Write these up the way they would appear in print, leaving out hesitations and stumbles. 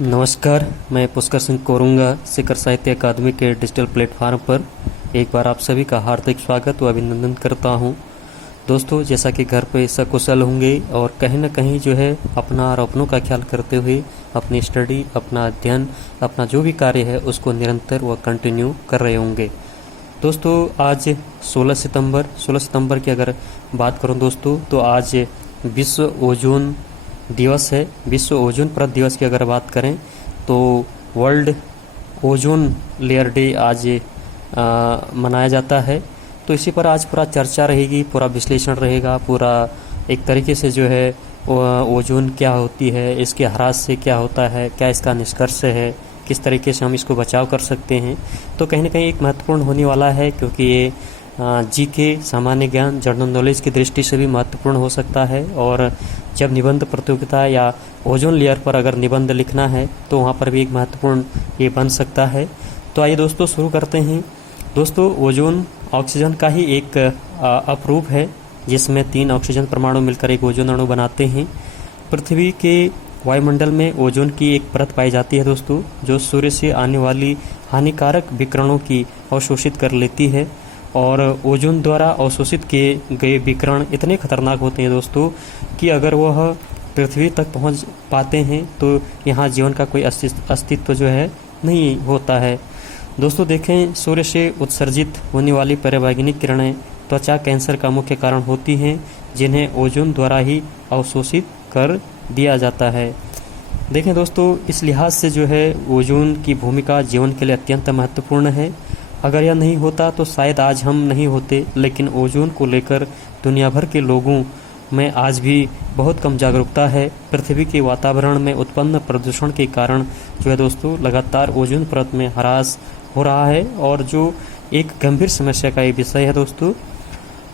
नमस्कार, मैं पुष्कर सिंह कोरुंगा शिखर साहित्य अकादमी के डिजिटल प्लेटफॉर्म पर एक बार आप सभी का हार्दिक स्वागत व अभिनंदन करता हूं। दोस्तों, जैसा कि घर पे सकुशल होंगे और कहीं ना कहीं जो है अपना और अपनों का ख्याल करते हुए अपनी स्टडी, अपना अध्ययन, अपना जो भी कार्य है उसको निरंतर व कंटिन्यू कर रहे होंगे। दोस्तों, आज 16 सितंबर की अगर बात करूं दोस्तों, तो आज विश्व ओजोन दिवस है। विश्व ओजोन परत दिवस की अगर बात करें तो वर्ल्ड ओजोन लेयर डे आज मनाया जाता है। तो इसी पर आज पूरा चर्चा रहेगी, पूरा विश्लेषण रहेगा, पूरा एक तरीके से जो है ओजोन क्या होती है, इसके ह्रास से क्या होता है, क्या इसका निष्कर्ष है, किस तरीके से हम इसको बचाव कर सकते हैं। तो कहीं ना कहीं एक महत्वपूर्ण होने वाला है, क्योंकि ये जीके, सामान्य ज्ञान, जनरल नॉलेज की दृष्टि से भी महत्वपूर्ण हो सकता है। और जब निबंध प्रतियोगिता या ओजोन लेयर पर अगर निबंध लिखना है तो वहाँ पर भी एक महत्वपूर्ण ये बन सकता है। तो आइए दोस्तों शुरू करते हैं। दोस्तों, ओजोन ऑक्सीजन का ही एक अपरूप है, जिसमें 3 ऑक्सीजन परमाणु मिलकर एक ओजोन अणु बनाते हैं। पृथ्वी के वायुमंडल में ओजोन की एक परत पाई जाती है दोस्तों, जो सूर्य से आने वाली हानिकारक विकिरणों की अवशोषित कर लेती है। और ओजोन द्वारा अवशोषित किए गए विकिरण इतने खतरनाक होते हैं दोस्तों कि अगर वह पृथ्वी तक पहुंच पाते हैं तो यहाँ जीवन का कोई अस्तित्व जो है नहीं होता है। दोस्तों देखें, सूर्य से उत्सर्जित होने वाली पराबैंगनी किरणें त्वचा कैंसर का मुख्य कारण होती हैं, जिन्हें ओजोन द्वारा ही अवशोषित कर दिया जाता है। देखें दोस्तों, इस लिहाज से जो है ओजोन की भूमिका जीवन के लिए अत्यंत महत्वपूर्ण है। अगर यह नहीं होता तो शायद आज हम नहीं होते, लेकिन ओजोन को लेकर दुनिया भर के लोगों में आज भी बहुत कम जागरूकता है। पृथ्वी के वातावरण में उत्पन्न प्रदूषण के कारण जो है दोस्तों लगातार ओजोन परत में ह्रास हो रहा है, और जो एक गंभीर समस्या का ये विषय है दोस्तों।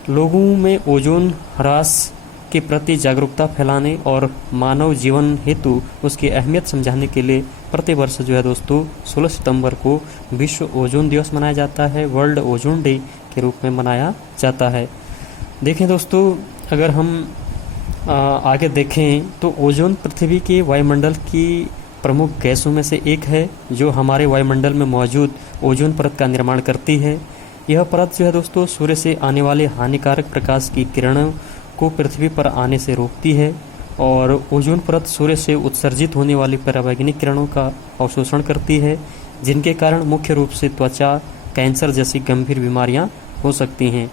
लोगों में ओजोन ह्रास के प्रति जागरूकता फैलाने और मानव जीवन हेतु उसकी अहमियत समझाने के लिए प्रतिवर्ष जो है दोस्तों 16 सितंबर को विश्व ओजोन दिवस मनाया जाता है, वर्ल्ड ओजोन डे के रूप में मनाया जाता है। देखें दोस्तों, अगर हम आगे देखें तो ओजोन पृथ्वी के वायुमंडल की प्रमुख गैसों में से एक है, जो हमारे वायुमंडल में मौजूद ओजोन परत का निर्माण करती है। यह परत जो है दोस्तों सूर्य से आने वाले हानिकारक प्रकाश की किरणों को पृथ्वी पर आने से रोकती है, और ओजोन परत सूर्य से उत्सर्जित होने वाली पराबैंगनी किरणों का अवशोषण करती है, जिनके कारण मुख्य रूप से त्वचा कैंसर जैसी गंभीर बीमारियां हो सकती हैं।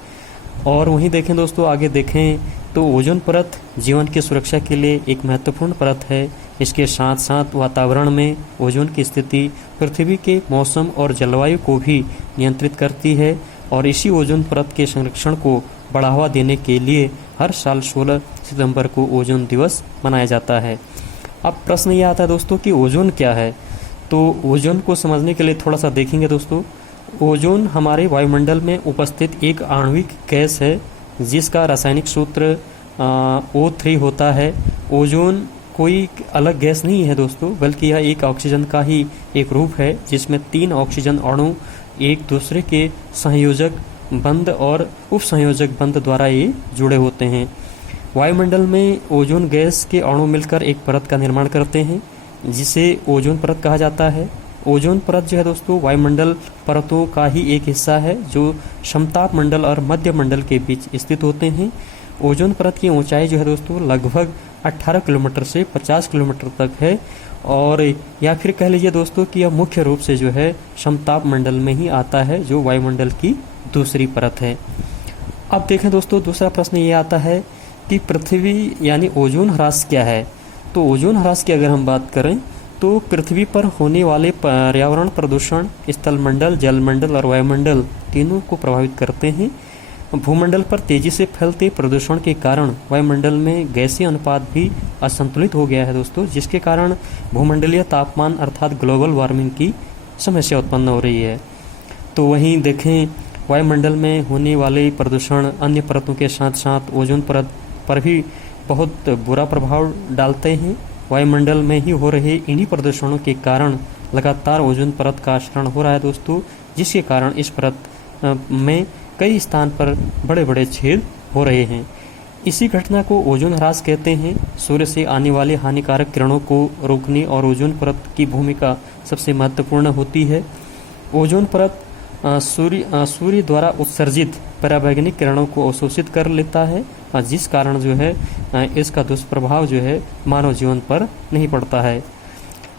और वहीं देखें दोस्तों, आगे देखें तो ओजोन परत जीवन की सुरक्षा के लिए एक महत्वपूर्ण परत है। इसके साथ साथ वातावरण में ओजोन की स्थिति पृथ्वी के मौसम और जलवायु को भी नियंत्रित करती है, और इसी ओजोन परत के संरक्षण को बढ़ावा देने के लिए हर साल 16 सितंबर को ओजोन दिवस मनाया जाता है। अब प्रश्न ये आता है दोस्तों कि ओजोन क्या है। तो ओजोन को समझने के लिए थोड़ा सा देखेंगे दोस्तों। ओजोन हमारे वायुमंडल में उपस्थित एक आणविक गैस है, जिसका रासायनिक सूत्र O3 होता है। ओजोन कोई अलग गैस नहीं है दोस्तों, बल्कि यह एक ऑक्सीजन का ही एक रूप है, जिसमें 3 ऑक्सीजन अणु एक दूसरे के संयोजक बंध और उपसंयोजक बंध द्वारा ये जुड़े होते हैं। वायुमंडल में ओजोन गैस के अणु मिलकर एक परत का निर्माण करते हैं, जिसे ओजोन परत कहा जाता है। ओजोन परत जो है दोस्तों वायुमंडल परतों का ही एक हिस्सा है, जो समताप मंडल और मध्य मंडल के बीच स्थित होते हैं। ओजोन परत की ऊंचाई जो है दोस्तों लगभग 18 किलोमीटर से 50 किलोमीटर तक है, और या फिर कह लीजिए दोस्तों कि यह मुख्य रूप से जो है समताप मंडल में ही आता है, जो वायुमंडल की दूसरी परत है। अब देखें दोस्तों, दूसरा प्रश्न ये आता है कि पृथ्वी यानी ओजोन ह्रास क्या है। तो ओजोन ह्रास की अगर हम बात करें तो पृथ्वी पर होने वाले पर्यावरण प्रदूषण स्थलमंडल, जलमंडल और वायुमंडल तीनों को प्रभावित करते हैं। भूमंडल पर तेजी से फैलते प्रदूषण के कारण वायुमंडल में गैसीय अनुपात भी असंतुलित हो गया है दोस्तों, जिसके कारण भूमंडलीय तापमान अर्थात ग्लोबल वार्मिंग की समस्या उत्पन्न हो रही है। तो वहीं देखें, वायुमंडल में होने वाले प्रदूषण अन्य परतों के साथ साथ ओजोन परत पर भी बहुत बुरा प्रभाव डालते हैं। वायुमंडल में ही हो रहे इन्हीं प्रदूषणों के कारण लगातार ओजोन परत का क्षरण हो रहा है दोस्तों, जिसके कारण इस परत में कई स्थान पर बड़े बड़े छेद हो रहे हैं। इसी घटना को ओजोन ह्रास कहते हैं। सूर्य से आने वाले हानिकारक किरणों को रोकने और ओजोन परत की भूमिका सबसे महत्वपूर्ण होती है। ओजोन परत सूर्य द्वारा उत्सर्जित पराबैंगनी किरणों को अवशोषित कर लेता है, जिस कारण जो है इसका दुष्प्रभाव जो है मानव जीवन पर नहीं पड़ता है।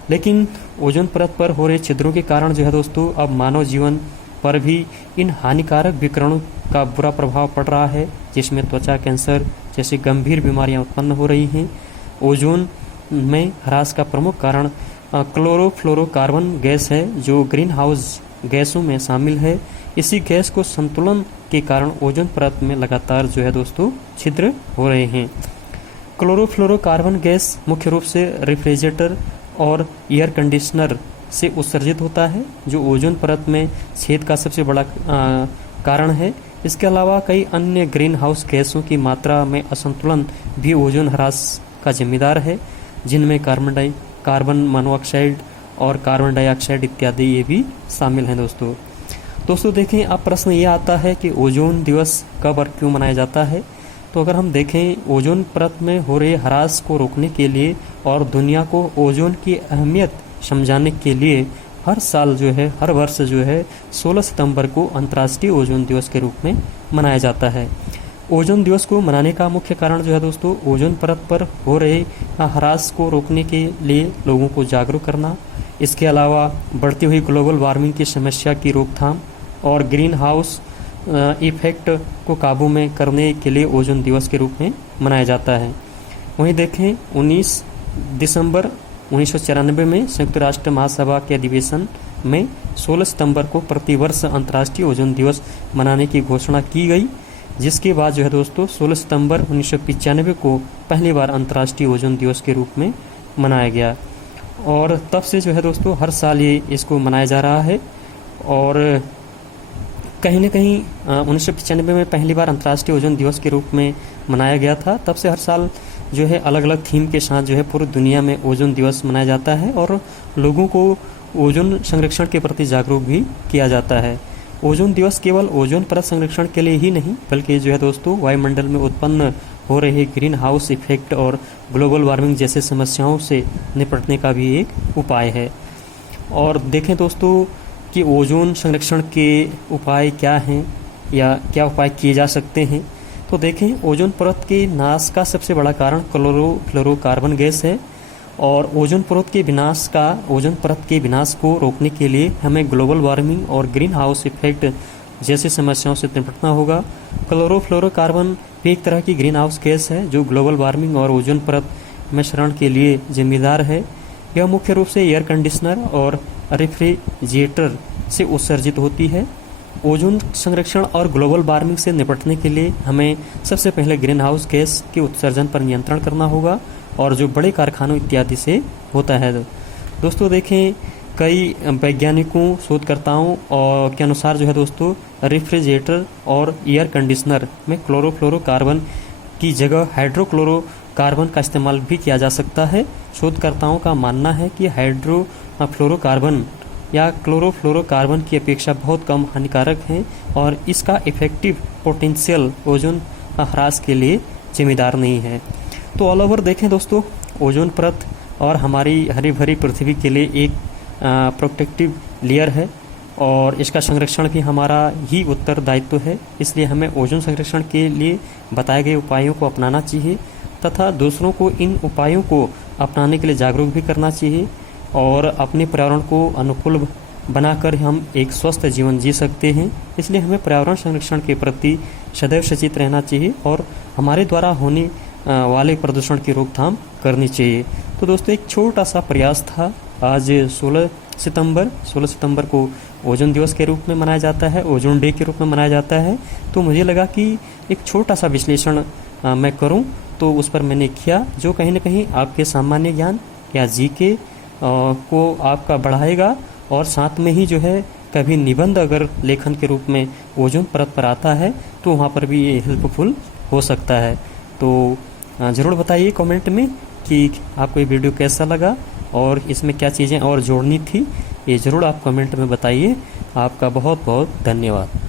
लेकिन ओजोन परत पर हो रहे छिद्रों के कारण जो है दोस्तों अब मानव जीवन पर भी इन हानिकारक विकिरणों का बुरा प्रभाव पड़ रहा है, जिसमें त्वचा कैंसर जैसी गंभीर बीमारियां उत्पन्न हो रही हैं। ओजोन में ह्रास का प्रमुख कारण क्लोरोफ्लोरोकार्बन गैस है, जो ग्रीन हाउस गैसों में शामिल है। इसी गैस को संतुलन के कारण ओजोन परत में लगातार जो है दोस्तों छिद्र हो रहे हैं। क्लोरोफ्लोरोकार्बन गैस मुख्य रूप से रेफ्रिजरेटर और एयर कंडीशनर से उत्सर्जित होता है, जो ओजोन परत में छेद का सबसे बड़ा कारण है। इसके अलावा कई अन्य ग्रीन हाउस गैसों की मात्रा में असंतुलन भी ओजोन ह्रास का जिम्मेदार है, जिनमें कार्बन मोनोऑक्साइड और कार्बन डाइऑक्साइड इत्यादि ये भी शामिल हैं। दोस्तों देखें, अब प्रश्न ये आता है कि ओजोन दिवस कब और क्यों मनाया जाता है। तो अगर हम देखें, ओजोन परत में हो रहे ह्रास को रोकने के लिए और दुनिया को ओजोन की अहमियत समझाने के लिए हर वर्ष जो है 16 सितंबर को अंतर्राष्ट्रीय ओजोन दिवस के रूप में मनाया जाता है। ओजोन दिवस को मनाने का मुख्य कारण जो है दोस्तों ओजोन परत पर हो रहे ह्रास को रोकने के लिए लोगों को जागरूक करना, इसके अलावा बढ़ती हुई ग्लोबल वार्मिंग की समस्या की रोकथाम और ग्रीन हाउस इफेक्ट को काबू में करने के लिए ओजोन दिवस के रूप में मनाया जाता है। वहीं देखें, 19 दिसंबर 1994 में संयुक्त राष्ट्र महासभा के अधिवेशन में 16 सितंबर को प्रतिवर्ष अंतर्राष्ट्रीय ओजोन दिवस मनाने की घोषणा की गई, जिसके बाद जो है दोस्तों 16 सितंबर 1995 को पहली बार अंतर्राष्ट्रीय ओजोन दिवस के रूप में मनाया गया और तब से जो है दोस्तों हर साल ये इसको मनाया जा रहा है। और कहीं न कहीं 1995 में पहली बार अंतर्राष्ट्रीय ओजोन दिवस के रूप में मनाया गया था। तब से हर साल जो है अलग अलग थीम के साथ जो है पूरी दुनिया में ओजोन दिवस मनाया जाता है और लोगों को ओजोन संरक्षण के प्रति जागरूक भी किया जाता है। ओजोन दिवस केवल ओजोन परत संरक्षण के लिए ही नहीं, बल्कि जो है दोस्तों वायुमंडल में उत्पन्न हो रहे ग्रीन हाउस इफेक्ट और ग्लोबल वार्मिंग जैसे समस्याओं से निपटने का भी एक उपाय है। और देखें दोस्तों कि ओजोन संरक्षण के उपाय क्या हैं या क्या उपाय किए जा सकते हैं। तो देखें, ओजोन परत के नाश का सबसे बड़ा कारण क्लोरोफ्लोरोकार्बन गैस है और ओजोन परत के विनाश को रोकने के लिए हमें ग्लोबल वार्मिंग और ग्रीन हाउस इफेक्ट जैसी समस्याओं से निपटना होगा। क्लोरोफ्लोरोकार्बन भी एक तरह की ग्रीन हाउस गैस है जो ग्लोबल वार्मिंग और ओजोन परत में क्षरण के लिए जिम्मेदार है। यह मुख्य रूप से एयर कंडीशनर और रेफ्रिजरेटर से उत्सर्जित होती है। ओजोन संरक्षण और ग्लोबल वार्मिंग से निपटने के लिए हमें सबसे पहले ग्रीन हाउस गैस के उत्सर्जन पर नियंत्रण करना होगा और जो बड़े कारखानों इत्यादि से होता है। दोस्तों देखें, कई वैज्ञानिकों शोधकर्ताओं और के अनुसार जो है दोस्तों रेफ्रिजरेटर और एयर कंडीशनर में क्लोरोफ्लोरोकार्बन की जगह हाइड्रोक्लोरोकार्बन का इस्तेमाल भी किया जा सकता है। शोधकर्ताओं का मानना है कि हाइड्रोफ्लोरोकार्बन या क्लोरोफ्लोरोकार्बन की अपेक्षा बहुत कम हानिकारक हैं और इसका इफेक्टिव पोटेंशियल ओजोन ह्रास के लिए जिम्मेदार नहीं है। तो ऑल ओवर देखें दोस्तों, ओजोन परत और हमारी हरी भरी पृथ्वी के लिए एक प्रोटेक्टिव लेयर है और इसका संरक्षण भी हमारा ही उत्तरदायित्व है। इसलिए हमें ओजोन संरक्षण के लिए बताए गए उपायों को अपनाना चाहिए तथा दूसरों को इन उपायों को अपनाने के लिए जागरूक भी करना चाहिए और अपने पर्यावरण को अनुकूल बनाकर हम एक स्वस्थ जीवन जी सकते हैं। इसलिए हमें पर्यावरण संरक्षण के प्रति सदैव सचेत रहना चाहिए और हमारे द्वारा होने वाले प्रदूषण की रोकथाम करनी चाहिए। तो दोस्तों, एक छोटा सा प्रयास था। आज 16 सितंबर को ओजोन दिवस के रूप में मनाया जाता है, ओजोन डे के रूप में मनाया जाता है। तो मुझे लगा कि एक छोटा सा विश्लेषण मैं करूं, तो उस पर मैंने किया, जो कहीं ना कहीं आपके सामान्य ज्ञान या जीके को आपका बढ़ाएगा और साथ में ही जो है कभी निबंध अगर लेखन के रूप में ओजोन परत पर आता है तो वहाँ पर भी ये हेल्पफुल हो सकता है। तो ज़रूर बताइए कमेंट में कि आपको ये वीडियो कैसा लगा और इसमें क्या चीज़ें और जोड़नी थी, ये ज़रूर आप कमेंट में बताइए। आपका बहुत बहुत धन्यवाद।